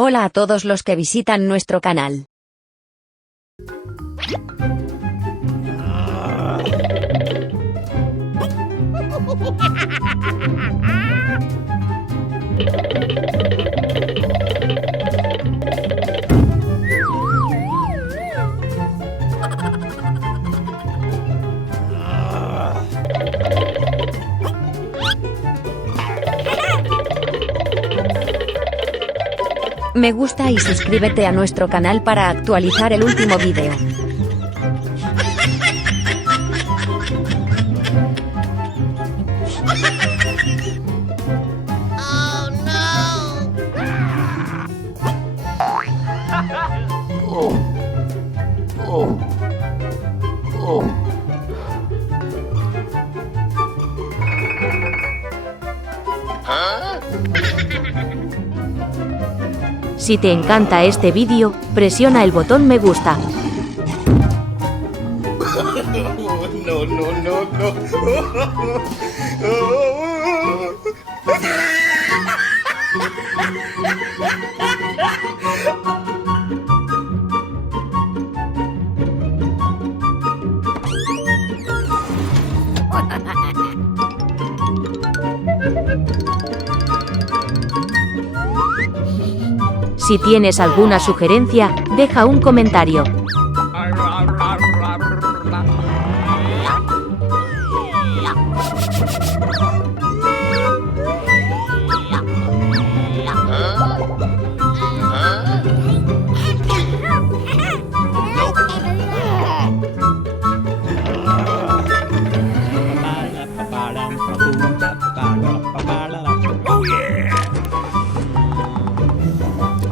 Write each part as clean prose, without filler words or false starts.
Hola a todos los que visitan nuestro canal. Me gusta y suscríbete a nuestro canal para actualizar el último video. Si te encanta este vídeo, presiona el botón me gusta. No, no, no, no. Si tienes alguna sugerencia, deja un comentario.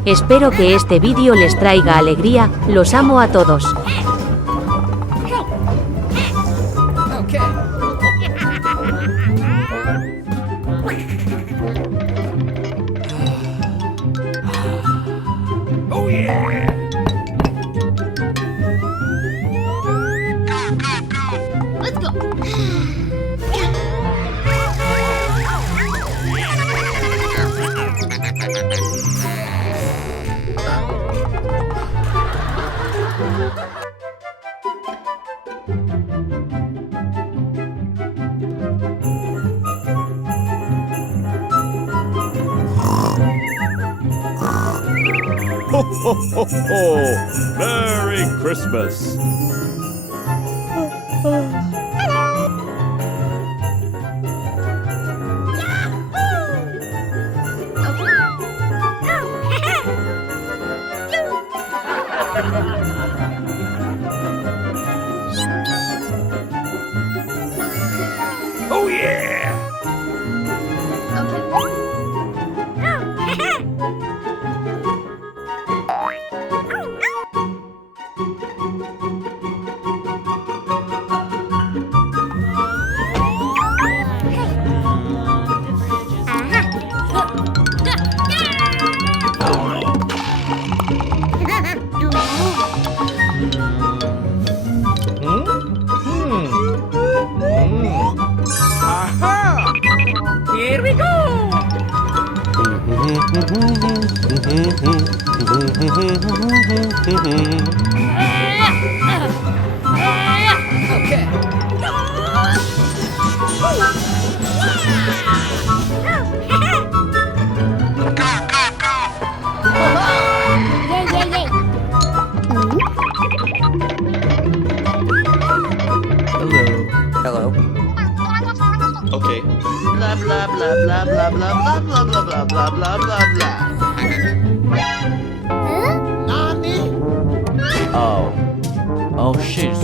Espero que este vídeo les traiga alegría, los amo a todos. Ho, ho, ho, ho! Merry Christmas! Oh yeah! Here we go! Okay. Hello. Okay. Blah blah blah blah blah blah blah blah blah blah blah blah blah. Nani? Oh. Oh, shiz.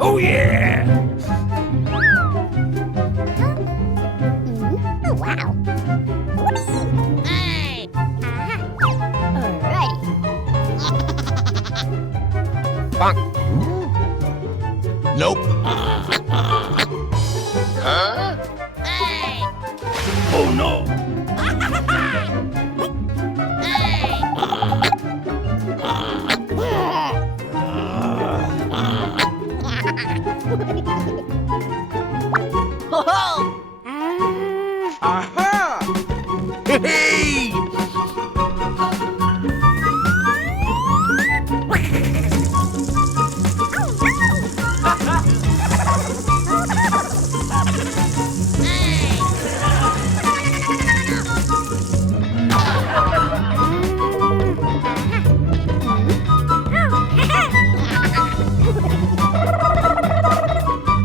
Oh yeah! Wow. Hey. Alrighty. Nope. Oh no! Aha! Hey!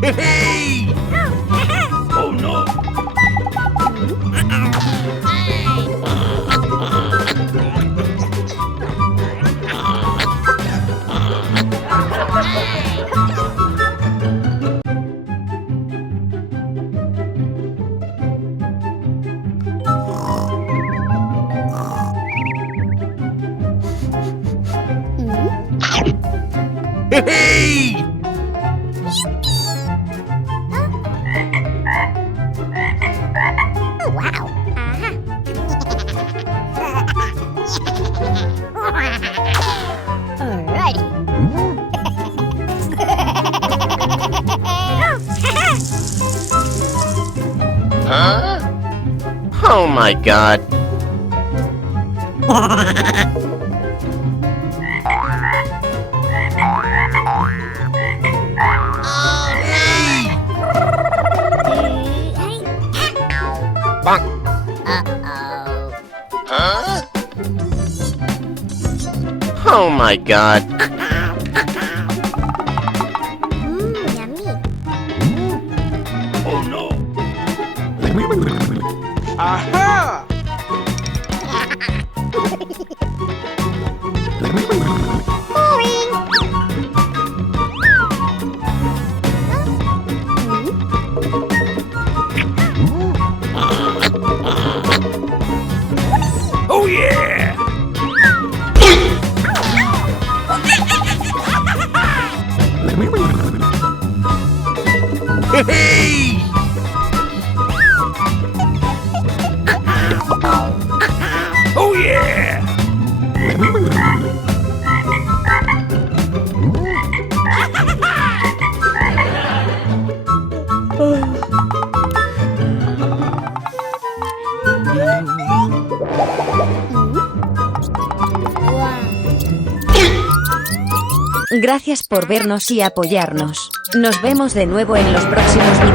Hey! Oh no! Hey! Huh? Oh my god. Huh? Oh my god. Oh no! Aha! Oh yeah! Hey! Oh yeah! Gracias por vernos y apoyarnos. Nos vemos de nuevo en los próximos videos.